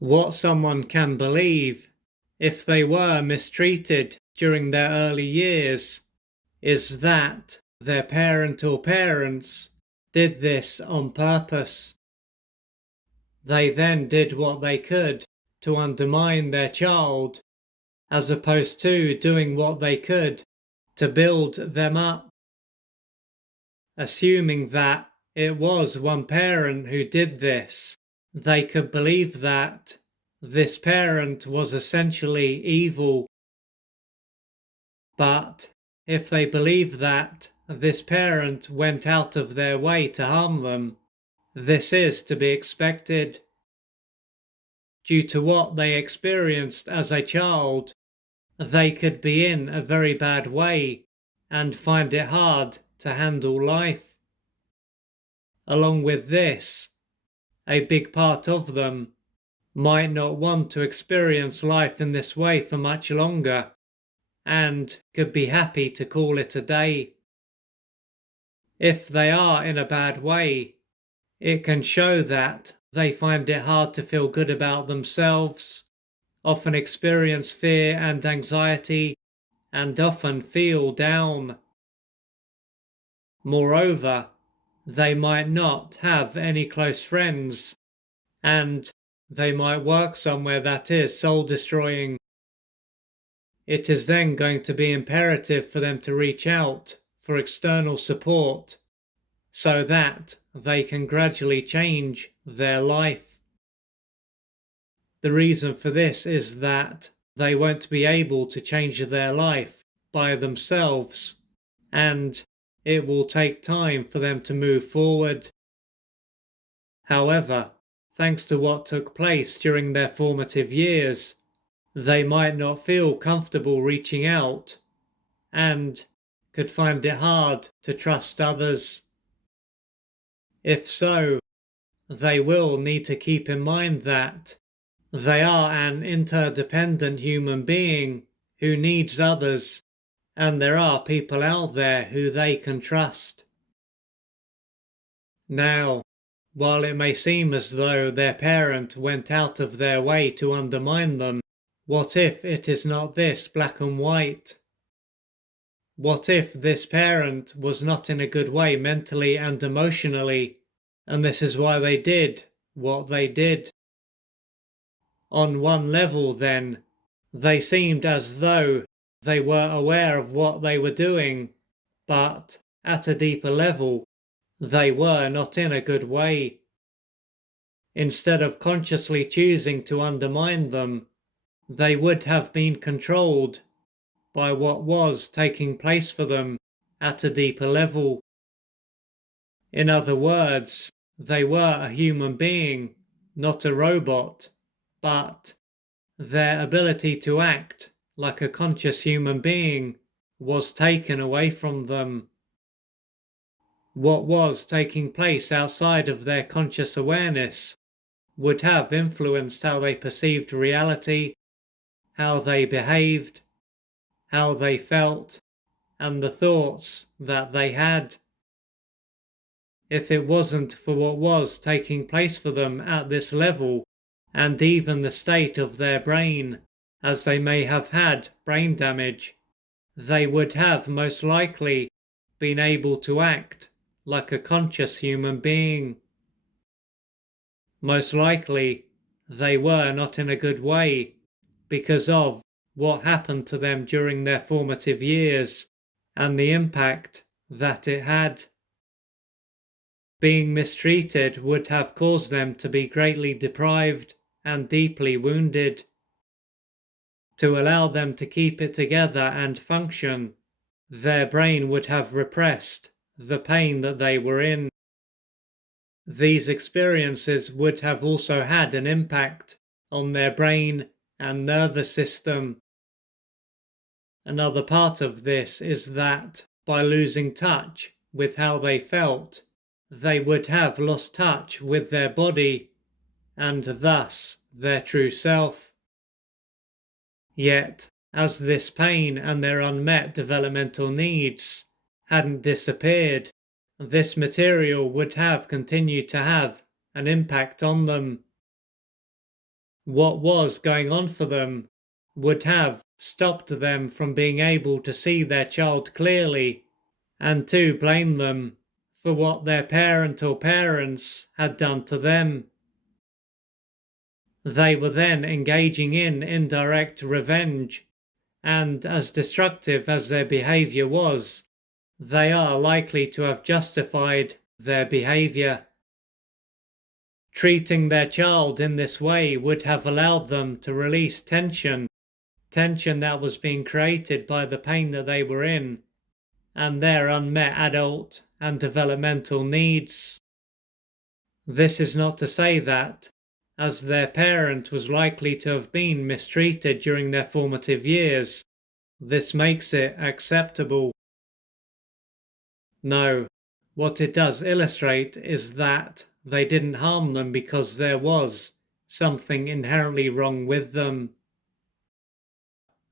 What someone can believe if they were mistreated during their early years is that their parent or parents did this on purpose. They then did what they could to undermine their child, as opposed to doing what they could to build them up. Assuming that it was one parent who did this, they could believe that this parent was essentially evil. But if they believe that this parent went out of their way to harm them, this is to be expected. Due to what they experienced as a child, they could be in a very bad way and find it hard to handle life. Along with this, a big part of them might not want to experience life in this way for much longer and could be happy to call it a day. If they are in a bad way, it can show that they find it hard to feel good about themselves, often experience fear and anxiety, and often feel down. Moreover, they might not have any close friends, and they might work somewhere that is soul-destroying. It is then going to be imperative for them to reach out for external support so that they can gradually change their life. The reason for this is that they won't be able to change their life by themselves, and it will take time for them to move forward. However, thanks to what took place during their formative years, they might not feel comfortable reaching out and could find it hard to trust others. If so, they will need to keep in mind that they are an interdependent human being who needs others, and there are people out there who they can trust. Now, while it may seem as though their parent went out of their way to undermine them, what if it is not this black and white? What if this parent was not in a good way mentally and emotionally, and this is why they did what they did? On one level, then, they seemed as though they were aware of what they were doing, but at a deeper level, they were not in a good way. Instead of consciously choosing to undermine them, they would have been controlled by what was taking place for them at a deeper level. In other words, they were a human being, not a robot, but their ability to act like a conscious human being was taken away from them. What was taking place outside of their conscious awareness would have influenced how they perceived reality, how they behaved, how they felt, and the thoughts that they had. If it wasn't for what was taking place for them at this level, and even the state of their brain, as they may have had brain damage, they would have most likely been able to act like a conscious human being. Most likely, they were not in a good way because of what happened to them during their formative years and the impact that it had. Being mistreated would have caused them to be greatly deprived and deeply wounded. To allow them to keep it together and function, their brain would have repressed the pain that they were in. These experiences would have also had an impact on their brain and nervous system. Another part of this is that by losing touch with how they felt, they would have lost touch with their body and thus their true self. Yet, as this pain and their unmet developmental needs hadn't disappeared, this material would have continued to have an impact on them. what was going on for them would have stopped them from being able to see their child clearly and to blame them for what their parent or parents had done to them. They were then engaging in indirect revenge, and as destructive as their behavior was, they are likely to have justified their behavior. Treating their child in this way would have allowed them to release tension that was being created by the pain that they were in, and their unmet adult and developmental needs. This is not to say that, as their parent was likely to have been mistreated during their formative years, this makes it acceptable. No, what it does illustrate is that they didn't harm them because there was something inherently wrong with them.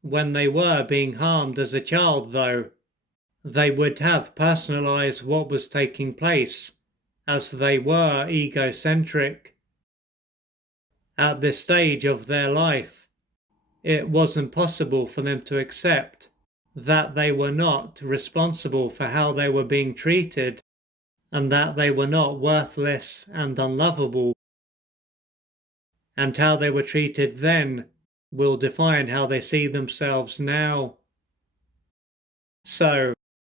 When they were being harmed as a child, though, they would have personalized what was taking place, as they were egocentric. At this stage of their life, it wasn't possible for them to accept that they were not responsible for how they were being treated, and that they were not worthless and unlovable. And how they were treated then will define how they see themselves now. So,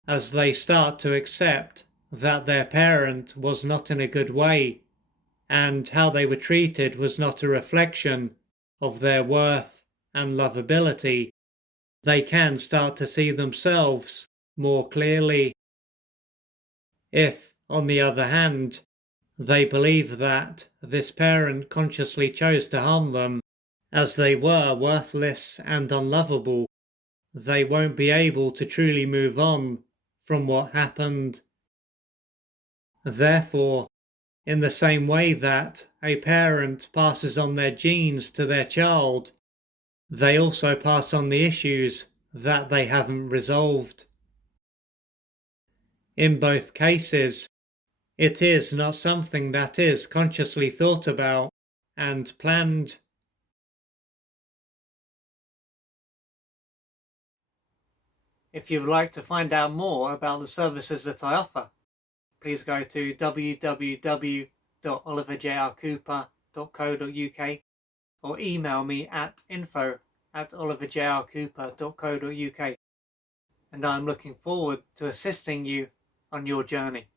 as they start to accept that their parent was not in a good way, and how they were treated was not a reflection of their worth and lovability, they can start to see themselves more clearly. If, on the other hand, they believe that this parent consciously chose to harm them, as they were worthless and unlovable, they won't be able to truly move on from what happened. Therefore, in the same way that a parent passes on their genes to their child, they also pass on the issues that they haven't resolved. In both cases, it is not something that is consciously thought about and planned. If you would like to find out more about the services that I offer, please go to www.oliverjrcooper.co.uk or email me at info@oliverjrcooper.co.uk, and I'm looking forward to assisting you on your journey.